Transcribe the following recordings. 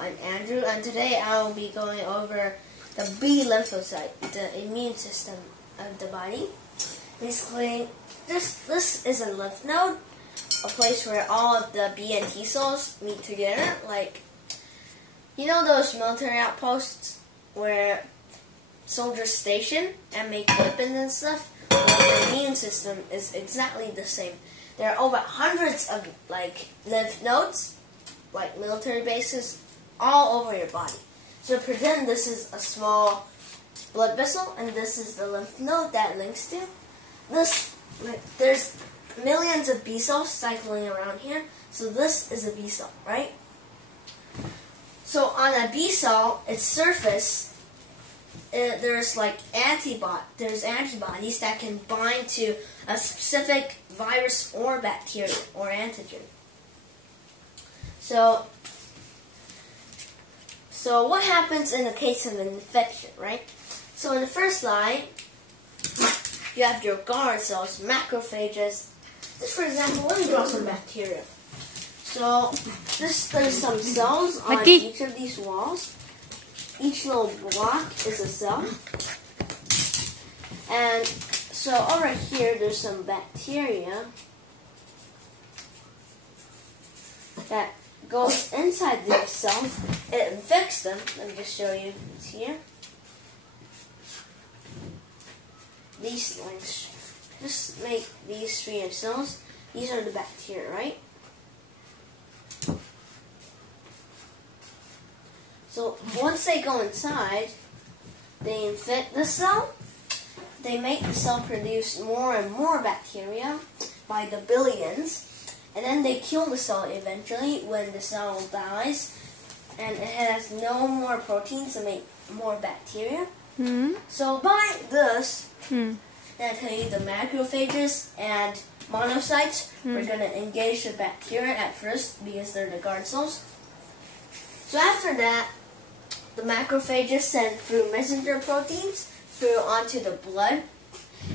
I'm Andrew, and today I will be going over the B lymphocyte, the immune system of the body. Basically, this is a lymph node, a place where all of the B and T cells meet together. Like, you know those military outposts where soldiers station and make weapons and stuff? Well, the immune system is exactly the same. There are over hundreds of lymph nodes, like military bases, all over your body. So pretend this is a small blood vessel, and this is the lymph node that links to. There's millions of B cells cycling around here, so this is a B cell, right? So on a B cell, its surface, there's antibodies that can bind to a specific virus or bacteria or antigen. So what happens in the case of an infection, right? So in the first line, you have your guard cells, macrophages. Just for example, let me draw some bacteria. So there's some cells on each of these walls. Each little block is a cell. And so over here, there's some bacteria that goes inside these cells. It infects them. Let me just show you. It's here. These lines. Just make these three cells. These are the bacteria, right? So once they go inside, they infect the cell. They make the cell produce more and more bacteria by the billions. And then they kill the cell eventually when the cell dies. And it has no more proteins to make more bacteria. So by this, I tell you the macrophages and monocytes are going to engage the bacteria at first because they're the guard cells. So after that, the macrophages send through messenger proteins through onto the blood.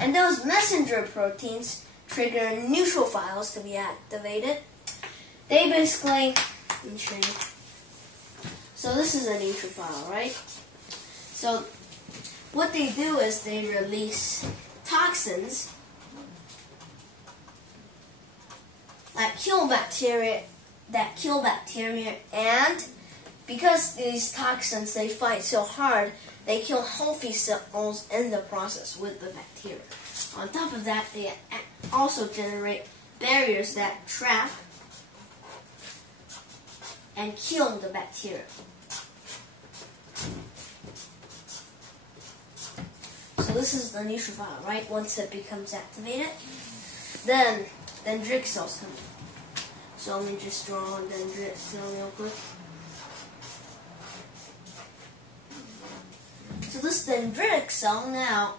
And those messenger proteins trigger neutrophils to be activated. They basically, let me show you. So this is a neutrophil, right? So what they do is they release toxins that kill bacteria, and because these toxins, they fight so hard, they kill healthy cells in the process with the bacteria. On top of that, they also generate barriers that trap and kill the bacteria. So this is the neutrophil, right? Once it becomes activated, then dendritic cells come in. So let me just draw a dendritic cell real quick. So this dendritic cell now,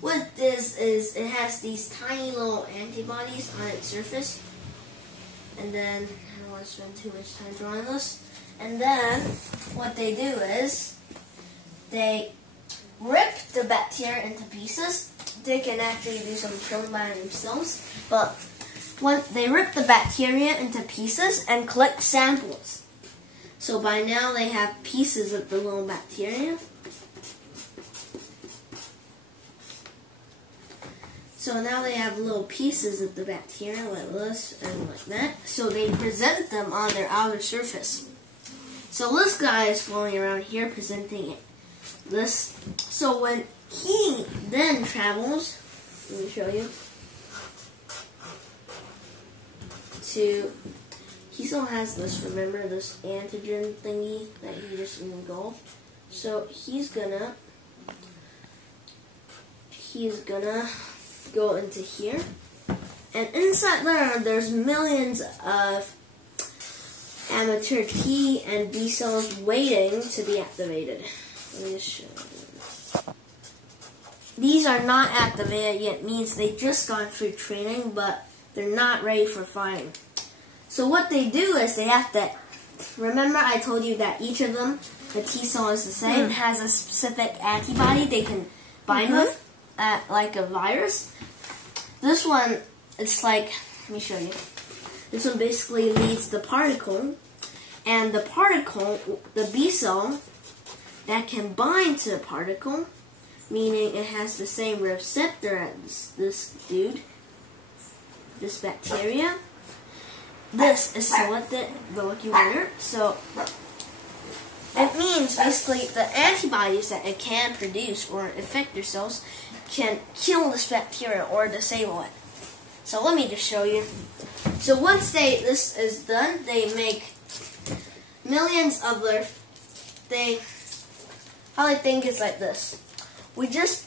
what this is, it has these tiny little antibodies on its surface. And then, I don't want to spend too much time drawing this. And then, what they do is, they rip the bacteria into pieces. They can actually do some killing by themselves. But when they rip the bacteria into pieces and collect samples. So by now they have pieces of the little bacteria. So now they have little pieces of the bacteria like this and like that. So they present them on their outer surface. So this guy is floating around here presenting it. This. So when he then travels, let me show you, he still has this, remember, this antigen thingy that he just engulfed. So he's gonna go into here, and inside there's millions of amateur T and B cells waiting to be activated. Let me just show you. These are not activated yet, means they just got through training, but they're not ready for fighting. So what they do is they have to, remember I told you that each of them, the T cell is the same, has a specific antibody they can bind with, like a virus. This one, it's like, let me show you. This one basically leads the particle, and the particle, the B cell, that can bind to the particle, meaning it has the same receptor as this dude, this bacteria. This is selected the lucky winner. So it means basically the antibodies that it can produce or effector cells can kill this bacteria or disable it. So let me just show you. So once this is done, they make millions of how I think it's like this.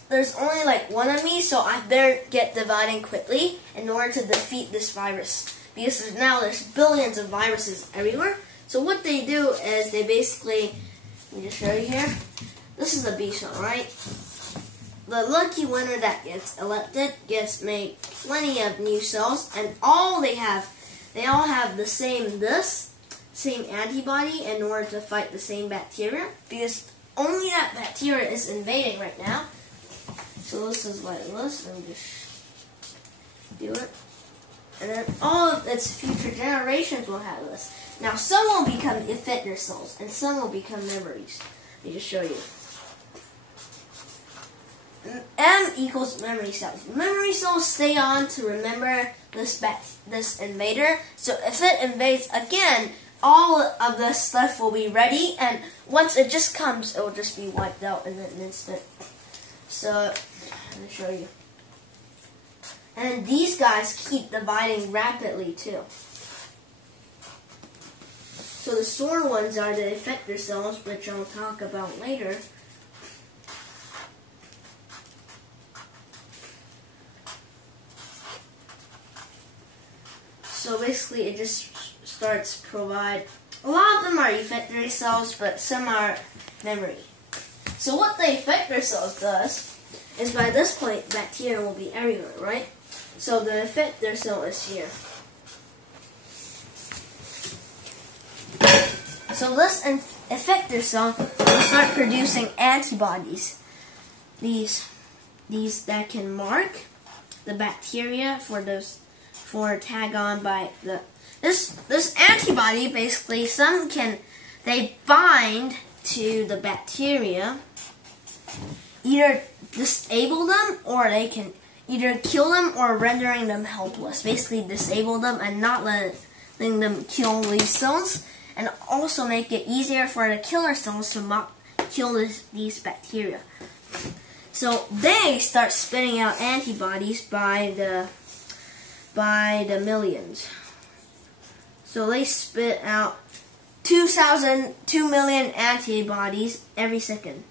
There's only like one of me, so I better get dividing quickly in order to defeat this virus. Because now there's billions of viruses everywhere. So what they do is they basically, let me just show you here. This is a B cell, right? The lucky winner that gets elected gets make plenty of new cells, and they all have the same antibody in order to fight the same bacteria, because only that bacteria is invading right now. So this is like this. Let me just do it. And then all of its future generations will have this. Now some will become effector cells, and some will become memories. Let me just show you. M equals memory cells. Memory cells stay on to remember this invader. So if it invades again, all of this stuff will be ready, and once it just comes, it will just be wiped out in an instant. So let me show you. And these guys keep dividing rapidly too. So the sword ones are the effector cells, which I'll talk about later. So basically it just starts to provide, a lot of them are effector cells, but some are memory. So what the effector cells does is, by this point bacteria will be everywhere, right? So the effector cell is here. So this effector cell will start producing antibodies. These that can mark the bacteria for tag on by this antibody. Basically, they bind to the bacteria, either disable them, or they can either kill them or rendering them helpless. Basically disable them and not letting them kill these cells, and also make it easier for the killer cells to kill these bacteria. So they start spitting out antibodies by the millions. So they spit out 2 million antibodies every second.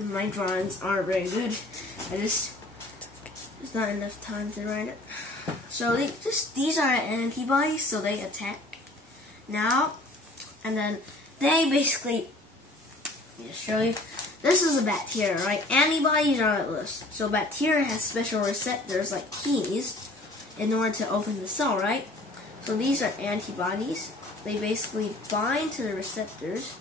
My drawings aren't very good. There's not enough time to write it. So these are antibodies, so they attack now, and then they basically, let me just show you. This is a bacteria, right? Antibodies are like this. So bacteria has special receptors like keys in order to open the cell, right? So these are antibodies. They basically bind to the receptors.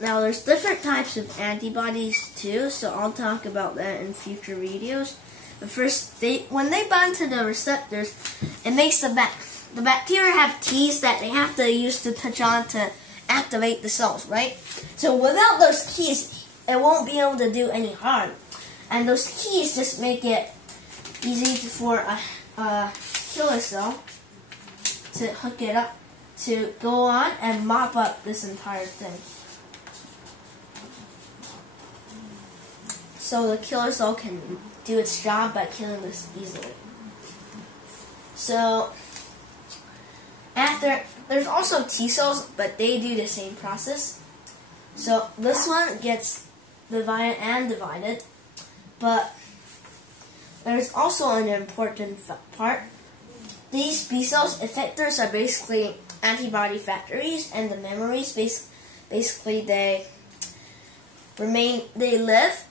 Now there's different types of antibodies too, so I'll talk about that in future videos. But first, when they bind to the receptors, it makes the bacteria have keys that they have to use to touch on to activate the cells, right? So without those keys, it won't be able to do any harm. And those keys just make it easy for a killer cell to hook it up, to go on and mop up this entire thing. So the killer cell can do its job by killing this easily. So there's also T cells, but they do the same process. So this one gets divided, but there's also an important part. These B cells, effectors, are basically antibody factories, and the memories basically they live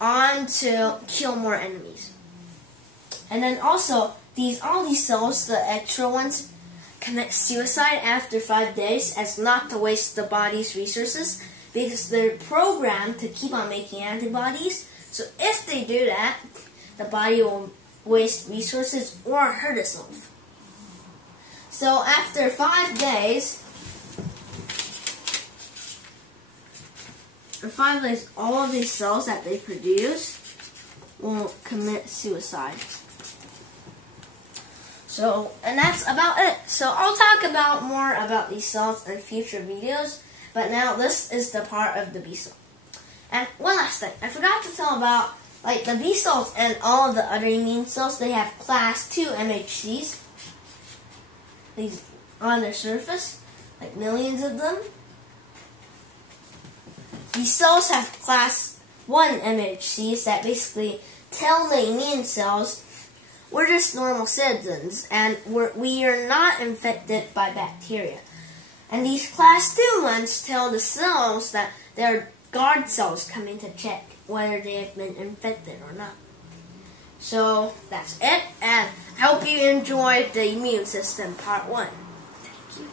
on to kill more enemies. And then also all these cells, the extra ones, commit suicide after 5 days, as not to waste the body's resources, because they're programmed to keep on making antibodies. So if they do that, the body will waste resources or hurt itself. So after 5 days, all of these cells that they produce will commit suicide. So, and that's about it. So I'll talk about more about these cells in future videos, but now this is the part of the B cell. And one last thing, I forgot to tell about, like, the B cells and all of the other immune cells, they have class 2 MHCs. These on their surface, like millions of them. These cells have class 1 MHCs that basically tell the immune cells we're just normal citizens and we are not infected by bacteria. And these class 2 ones tell the cells that they're guard cells coming to check whether they have been infected or not. So that's it, and I hope you enjoyed the immune system part 1. Thank you.